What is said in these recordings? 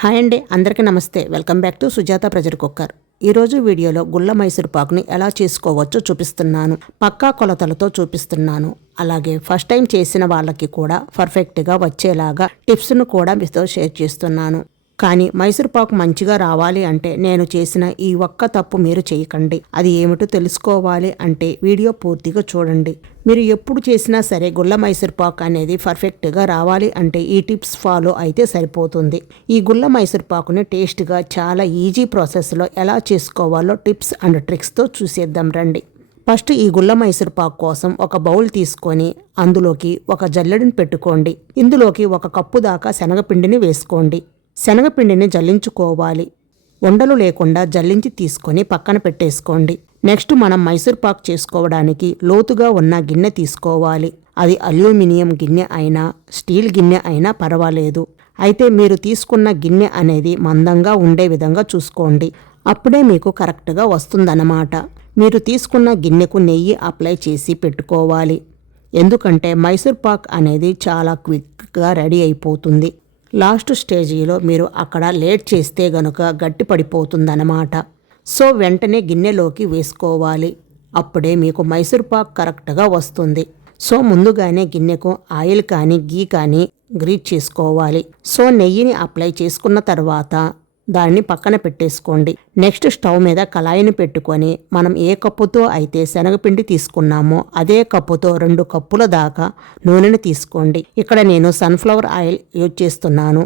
Hi అండి అందరికీ నమస్తే. Welcome back to Sujatha pressure cooker. ఈరోజు వీడియోలో గుల్ల మైసూర్ పాకుని ఎలా చేసుకోవచ్చో చూపిస్తున్నాను. పక్కా కొలతలతో చూపిస్తున్నాను. అలాగే ఫస్ట్ టైం చేసిన వాళ్ళకి కూడా పర్ఫెక్ట్గా వచ్చేలాగా టిప్స్ను కూడా మీతో షేర్ చేస్తున్నాను. కానీ మైసూర్ పాకు మంచిగా రావాలి అంటే నేను చేసిన ఈ ఒక్క తప్పు మీరు చేయకండి. అది ఏమిటో తెలుసుకోవాలి అంటే వీడియో పూర్తిగా చూడండి. మీరు ఎప్పుడు చేసినా సరే గుల్ల మైసూర్ పాక్ అనేది పర్ఫెక్ట్గా రావాలి అంటే ఈ టిప్స్ ఫాలో అయితే సరిపోతుంది. ఈ గుల్ల మైసూర్ పాకుని టేస్ట్గా చాలా ఈజీ ప్రాసెస్లో ఎలా చేసుకోవాలో టిప్స్ అండ్ ట్రిక్స్తో చూసేద్దాం రండి. ఫస్ట్ ఈ గుల్ల మైసూర్పాకు కోసం ఒక బౌల్ తీసుకొని అందులోకి ఒక జల్లెడని పెట్టుకోండి. ఇందులోకి ఒక కప్పు దాకా శనగపిండిని వేసుకోండి. శనగపిండిని జల్లించుకోవాలి. ఉండలు లేకుండా జల్లించి తీసుకొని పక్కన పెట్టేసుకోండి. నెక్స్ట్ మనం మైసూర్ పాక్ చేసుకోవడానికి లోతుగా ఉన్న గిన్నె తీసుకోవాలి. అది అల్యూమినియం గిన్నె అయినా స్టీల్ గిన్నె అయినా పర్వాలేదు. అయితే మీరు తీసుకున్న గిన్నె అనేది మందంగా ఉండే విధంగా చూసుకోండి. అప్పుడే మీకు కరెక్ట్గా వస్తుందన్నమాట. మీరు తీసుకున్న గిన్నెకు నెయ్యి అప్లై చేసి పెట్టుకోవాలి. ఎందుకంటే మైసూర్ పాక్ అనేది చాలా క్విక్గా రెడీ అయిపోతుంది. లాస్ట్ స్టేజీలో మీరు అక్కడ లేట్ చేస్తే గనుక గట్టి పడిపోతుందన్నమాట. సో వెంటనే గిన్నెలోకి వేసుకోవాలి. అప్పుడే మీకు మైసూర్ పాక్ కరెక్ట్గా వస్తుంది. సో ముందుగానే గిన్నెకు ఆయిల్ కానీ గీ కానీ గ్రీట్ చేసుకోవాలి. సో నెయ్యిని అప్లై చేసుకున్న తర్వాత దాన్ని పక్కన పెట్టేసుకోండి. నెక్స్ట్ స్టవ్ మీద కళాయిని పెట్టుకొని మనం ఏ కప్పుతో అయితే శనగపిండి తీసుకున్నామో అదే కప్పుతో రెండు కప్పుల దాకా నూనెని తీసుకోండి. ఇక్కడ నేను సన్ఫ్లవర్ ఆయిల్ యూజ్ చేస్తున్నాను.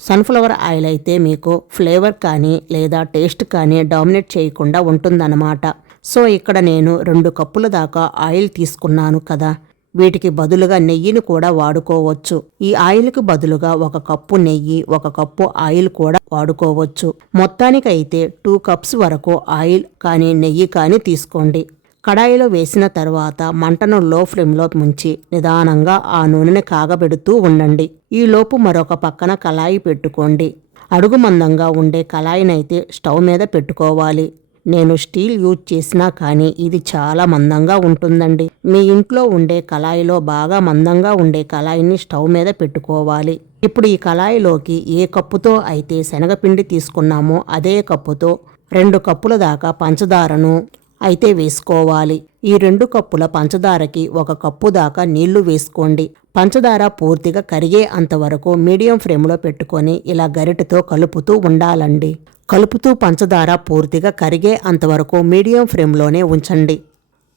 సన్ఫ్లవర్ ఆయిల్ అయితే మీకు ఫ్లేవర్ కానీ లేదా టేస్ట్ కానీ డామినేట్ చేయకుండా ఉంటుందన్నమాట. సో ఇక్కడ నేను రెండు కప్పుల దాకా ఆయిల్ తీసుకున్నాను కదా. వీటికి బదులుగా నెయ్యిని కూడా వాడుకోవచ్చు. ఈ ఆయిల్కి బదులుగా ఒక కప్పు నెయ్యి ఒక కప్పు ఆయిల్ కూడా వాడుకోవచ్చు. మొత్తానికైతే టూ కప్స్ వరకు ఆయిల్ కానీ నెయ్యి కానీ తీసుకోండి. కడాయిలో వేసిన తర్వాత మంటను లో ఫ్లేమ్లో ముంచి నిదానంగా ఆ నూనెని కాగబెడుతూ ఉండండి. ఈ లోపు మరొక పక్కన కళాయి పెట్టుకోండి. అడుగు మందంగా ఉండే కళాయినైతే స్టవ్ మీద పెట్టుకోవాలి. నేను స్టీల్ యూజ్ చేసినా కానీ ఇది చాలా మందంగా ఉంటుందండి. మీ ఇంట్లో ఉండే కళాయిలో బాగా మందంగా ఉండే కళాయిని స్టవ్ మీద పెట్టుకోవాలి. ఇప్పుడు ఈ కళాయిలోకి ఏ కప్పుతో అయితే శనగపిండి తీసుకున్నామో అదే కప్పుతో రెండు కప్పుల దాకా పంచదారను అయితే వేసుకోవాలి. ఈ రెండు కప్పుల పంచదారకి ఒక కప్పు దాకా నీళ్ళు వేసుకోండి. పంచదార పూర్తిగా కరిగే అంతవరకు మీడియం ఫ్లేమ్లో పెట్టుకొని ఇలా గరిటతో కలుపుతూ ఉండాలండి. కలుపుతూ పంచదార పూర్తిగా కరిగే అంతవరకు మీడియం ఫ్లేమ్లోనే ఉంచండి.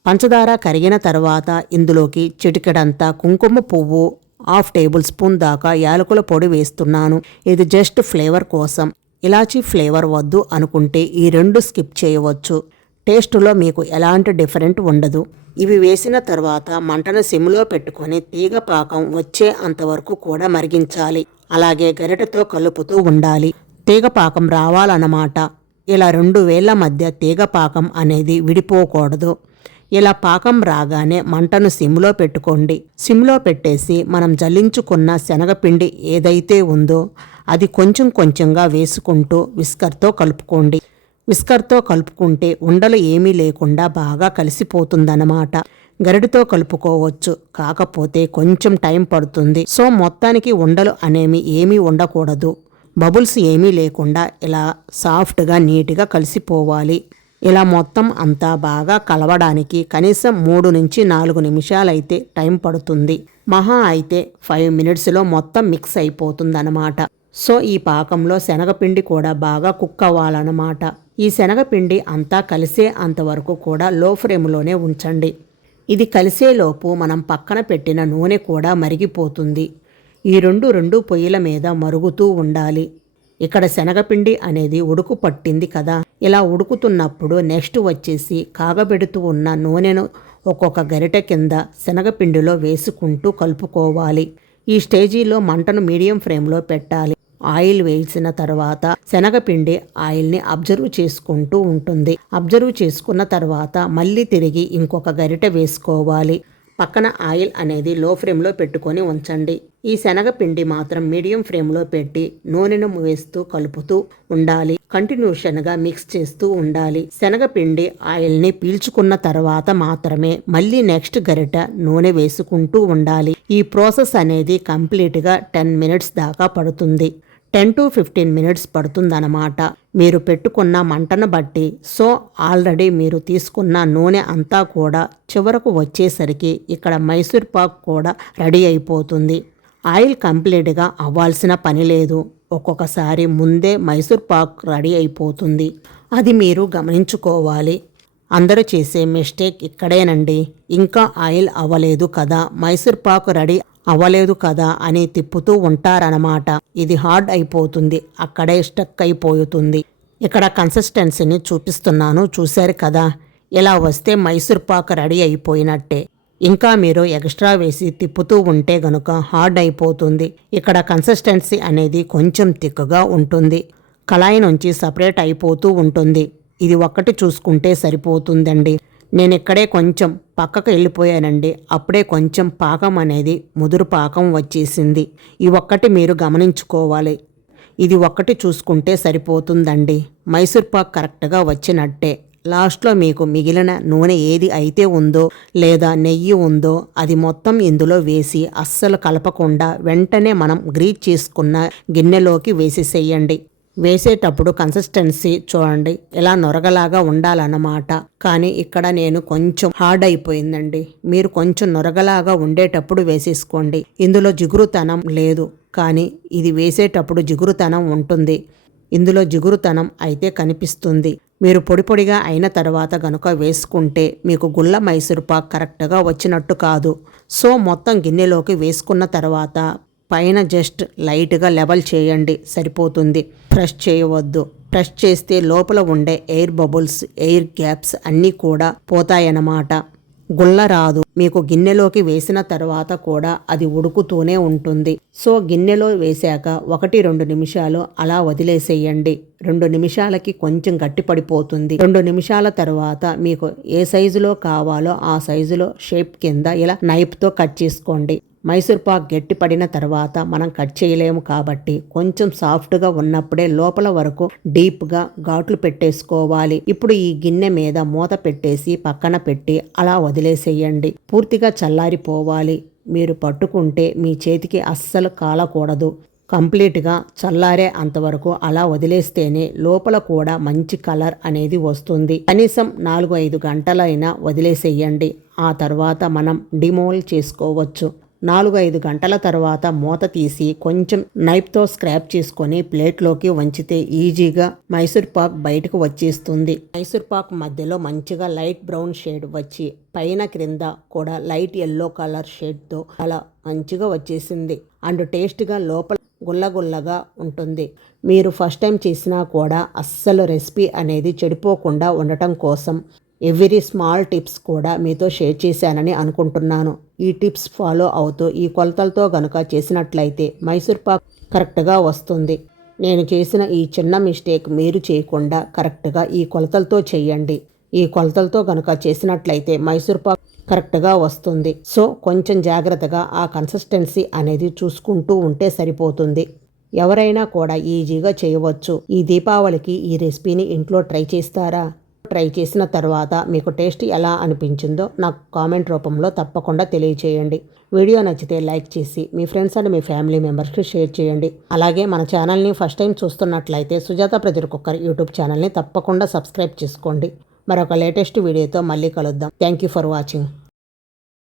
పంచదార కరిగిన తర్వాత ఇందులోకి చిటికెడంతా కుంకుమ పువ్వు హాఫ్ టేబుల్ స్పూన్ దాకా యాలకుల పొడి వేస్తున్నాను. ఇది జస్ట్ ఫ్లేవర్ కోసం. ఇలాచీ ఫ్లేవర్ వద్దు అనుకుంటే ఈ రెండు స్కిప్ చేయవచ్చు. టేస్టులో మీకు ఎలాంటి డిఫరెంట్ ఉండదు. ఇవి వేసిన తర్వాత మంటను సిమ్లో పెట్టుకొని తీగ పాకం వచ్చే అంతవరకు కూడా మరిగించాలి. అలాగే గరిటతో కలుపుతూ ఉండాలి. తీగపాకం రావాలన్నమాట. ఇలా రెండు వేళ్ళ మధ్య తీగపాకం అనేది విడిపోకూడదు. ఇలా పాకం రాగానే మంటను సిమ్లో పెట్టుకోండి. సిమ్లో పెట్టేసి మనం జల్లించుకున్న శనగపిండి ఏదైతే ఉందో అది కొంచెం కొంచెంగా వేసుకుంటూ విస్కర్తో కలుపుకోండి. విస్కర్తో కలుపుకుంటే ఉండలు ఏమీ లేకుండా బాగా కలిసిపోతుందన్నమాట. గరిడితో కలుపుకోవచ్చు. కాకపోతే కొంచెం టైం పడుతుంది. సో మొత్తానికి ఉండలు అనేవి ఏమీ ఉండకూడదు. బబుల్స్ ఏమీ లేకుండా ఇలా సాఫ్ట్గా నీట్గా కలిసిపోవాలి. ఇలా మొత్తం అంతా బాగా కలవడానికి కనీసం మూడు నుంచి నాలుగు నిమిషాలైతే టైం పడుతుంది. మహా అయితే ఫైవ్ మినిట్స్లో మొత్తం మిక్స్ అయిపోతుందన్నమాట. సో ఈ పాకంలో శనగపిండి కూడా బాగా కుక్ అవ్వాలన్నమాట. ఈ శనగపిండి అంతా కలిసే అంతవరకు కూడా లో ఫ్లేమ్లోనే ఉంచండి. ఇది కలిసేలోపు మనం పక్కన పెట్టిన నూనె కూడా మరిగిపోతుంది. ఈ రెండు రెండు పొయ్యిల మీద మరుగుతూ ఉండాలి. ఇక్కడ శనగపిండి అనేది ఉడుకు పట్టింది కదా. ఇలా ఉడుకుతున్నప్పుడు నెక్స్ట్ వచ్చేసి కాగబెడుతూ ఉన్న నూనెను ఒక్కొక్క గరిట కింద శనగపిండిలో వేసుకుంటూ కలుపుకోవాలి. ఈ స్టేజీలో మంటను మీడియం ఫ్లేమ్లో పెట్టాలి. ఆయిల్ వేసిన తర్వాత శనగపిండి ఆయిల్ని అబ్జర్వ్ చేసుకుంటూ ఉంటుంది. అబ్జర్వ్ చేసుకున్న తర్వాత మళ్ళీ తిరిగి ఇంకొక గరిట వేసుకోవాలి. పక్కన ఆయిల్ అనేది లో ఫ్లేమ్లో పెట్టుకొని ఉంచండి. ఈ శనగపిండి మాత్రం మీడియం ఫ్లేమ్లో పెట్టి నూనెను వేస్తూ కలుపుతూ ఉండాలి. కంటిన్యూషన్గా మిక్స్ చేస్తూ ఉండాలి. శనగపిండి ఆయిల్ని పీల్చుకున్న తర్వాత మాత్రమే మళ్ళీ నెక్స్ట్ గరిట నూనె వేసుకుంటూ ఉండాలి. ఈ ప్రాసెస్ అనేది కంప్లీట్గా టెన్ మినిట్స్ దాకా పడుతుంది. టెన్ టు ఫిఫ్టీన్ మినిట్స్ పడుతుందన్నమాట. మీరు పెట్టుకున్న మంటను బట్టి సో ఆల్రెడీ మీరు తీసుకున్న నూనె అంతా కూడా చివరకు వచ్చేసరికి ఇక్కడ మైసూర్ పాక్ కూడా రెడీ అయిపోతుంది. ఆయిల్ కంప్లీట్గా అవ్వాల్సిన పని లేదు. ఒక్కొక్కసారి ముందే మైసూర్ పాక్ రెడీ అయిపోతుంది. అది మీరు గమనించుకోవాలి. అందరూ చేసే మిస్టేక్ ఇక్కడేనండి. ఇంకా ఆయిల్ అవ్వలేదు కదా. మైసూర్ పాక్ రెడీ అవ్వలేదు కదా అని తిప్పుతూ ఉంటారనమాట ఇది హార్డ్ అయిపోతుంది. అక్కడే స్టక్ అయిపోతుంది. ఇక్కడ కన్సిస్టెన్సీని చూపిస్తున్నాను. చూశారు కదా? ఇలా వస్తే మైసూర్ పాక్ రెడీ అయిపోయినట్టే. ఇంకా మీరు ఎక్స్ట్రా వేసి తిప్పుతూ ఉంటే గనుక హార్డ్ అయిపోతుంది. ఇక్కడ కన్సిస్టెన్సీ అనేది కొంచెం తిక్కుగా ఉంటుంది. కళాయి నుంచి సపరేట్ అయిపోతూ ఉంటుంది. ఇది ఒక్కటి చూసుకుంటే సరిపోతుందండి. నేను ఇక్కడే కొంచెం పక్కకు వెళ్ళిపోయానండి. అప్పుడే కొంచెం పాకం అనేది ముదురు పాకం వచ్చేసింది. ఈ ఒక్కటి మీరు గమనించుకోవాలి. ఇది ఒక్కటి చూసుకుంటే సరిపోతుందండి. మైసూర్ పాక్ కరెక్ట్గా వచ్చినట్టే. లాస్ట్లో మీకు మిగిలిన నూనె ఏది అయితే ఉందో లేదా నెయ్యి ఉందో అది మొత్తం ఇందులో వేసి అస్సలు కలపకుండా వెంటనే మనం గ్రీజ్ చేసుకున్న గిన్నెలోకి వేసేసేయండి. వేసేటప్పుడు కన్సిస్టెన్సీ చూడండి ఇలా నొరగలాగా ఉండాలన్నమాట. కానీ ఇక్కడ నేను కొంచెం హార్డ్ అయిపోయిందండి. మీరు కొంచెం నొరగలాగా ఉండేటప్పుడు వేసేసుకోండి. ఇందులో జిగురుతనం లేదు కానీ ఇది వేసేటప్పుడు జిగురుతనం ఉంటుంది. ఇందులో జిగురుతనం అయితే కనిపిస్తుంది. మీరు పొడి పొడిగా అయిన తర్వాత గనుక వేసుకుంటే మీకు గుల్ల మైసూర్ పాక్ కరెక్ట్గా వచ్చినట్టు కాదు. సో మొత్తం గిన్నెలోకి వేసుకున్న తర్వాత పైన జస్ట్ లైట్గా లెవెల్ చేయండి సరిపోతుంది. ప్రెస్ చేయవద్దు. ప్రెస్ చేస్తే లోపల ఉండే ఎయిర్ బబుల్స్ ఎయిర్ గ్యాప్స్ అన్నీ కూడా పోతాయన్నమాట. గుల్ల రాదు. మీకు గిన్నెలోకి వేసిన తర్వాత కూడా అది ఉడుకుతూనే ఉంటుంది. సో గిన్నెలో వేశాక ఒకటి రెండు నిమిషాలు అలా వదిలేసేయండి. రెండు నిమిషాలకి కొంచెం గట్టిపడిపోతుంది. రెండు నిమిషాల తర్వాత మీకు ఏ సైజులో కావాలో ఆ సైజులో షేప్ కింద ఇలా నైఫ్తో కట్ చేసుకోండి. మైసూర్ పాక్ గట్టిపడిన తర్వాత మనం కట్ చేయలేము కాబట్టి కొంచెం సాఫ్ట్గా ఉన్నప్పుడే లోపల వరకు డీప్గా ఘాట్లు పెట్టేసుకోవాలి. ఇప్పుడు ఈ గిన్నె మీద మూత పెట్టేసి పక్కన పెట్టి అలా వదిలేసేయండి. పూర్తిగా చల్లారిపోవాలి. మీరు పట్టుకుంటే మీ చేతికి అస్సలు కాలకూడదు. కంప్లీట్గా చల్లారే అంతవరకు అలా వదిలేస్తేనే లోపల కూడా మంచి కలర్ అనేది వస్తుంది. కనీసం నాలుగు ఐదు గంటలైనా వదిలేసేయండి. ఆ తర్వాత మనం డిమోల్ చేసుకోవచ్చు. నాలుగు ఐదు గంటల తర్వాత మూత తీసి కొంచెం నైప్తో స్క్రాప్ చేసుకొని ప్లేట్లోకి వంచితే ఈజీగా మైసూర్ పాక్ బయటకు వచ్చేస్తుంది. మైసూర్ పాక్ మధ్యలో మంచిగా లైట్ బ్రౌన్ షేడ్ వచ్చి పైన క్రింద కూడా లైట్ ఎల్లో కలర్ షేడ్తో అలా మంచిగా వచ్చేసింది. అండ్ టేస్ట్గా లోపల గుల్లగుల్లగా ఉంటుంది. మీరు ఫస్ట్ టైం చేసినా కూడా అస్సలు రెసిపీ అనేది చెడిపోకుండా ఉండటం కోసం ఎవ్రీ స్మాల్ టిప్స్ కూడా మీతో షేర్ చేశానని అనుకుంటున్నాను. ఈ టిప్స్ ఫాలో అవుతూ ఈ కొలతలతో గనుక చేసినట్లయితే మైసూర్ పాక్ కరెక్ట్గా వస్తుంది. నేను చేసిన ఈ చిన్న మిస్టేక్ మీరు చేయకుండా కరెక్ట్గా ఈ కొలతలతో చేయండి. ఈ కొలతలతో గనుక చేసినట్లయితే మైసూర్ పాక్ కరెక్ట్గా వస్తుంది. సో కొంచెం జాగ్రత్తగా ఆ కన్సిస్టెన్సీ అనేది చూసుకుంటూ ఉంటే సరిపోతుంది. ఎవరైనా కూడా ఈజీగా చేయవచ్చు. ఈ దీపావళికి ఈ రెసిపీని ఇంట్లో ట్రై చేస్తారా? ట్రై చేసిన తర్వాత మీకు టేస్ట్ ఎలా అనిపించిందో నాకు కామెంట్ రూపంలో తప్పకుండా తెలియచేయండి. వీడియో నచ్చితే లైక్ చేసి మీ ఫ్రెండ్స్ అండ్ మీ ఫ్యామిలీ మెంబర్స్కి షేర్ చేయండి. అలాగే మన ఛానల్ని ఫస్ట్ టైం చూస్తున్నట్లయితే సుజాత ప్రజర్ కుక్కర్ యూట్యూబ్ ఛానల్ని తప్పకుండా సబ్స్క్రైబ్ చేసుకోండి. మరొక లేటెస్ట్ వీడియోతో మళ్ళీ కలుద్దాం. Thank you for watching.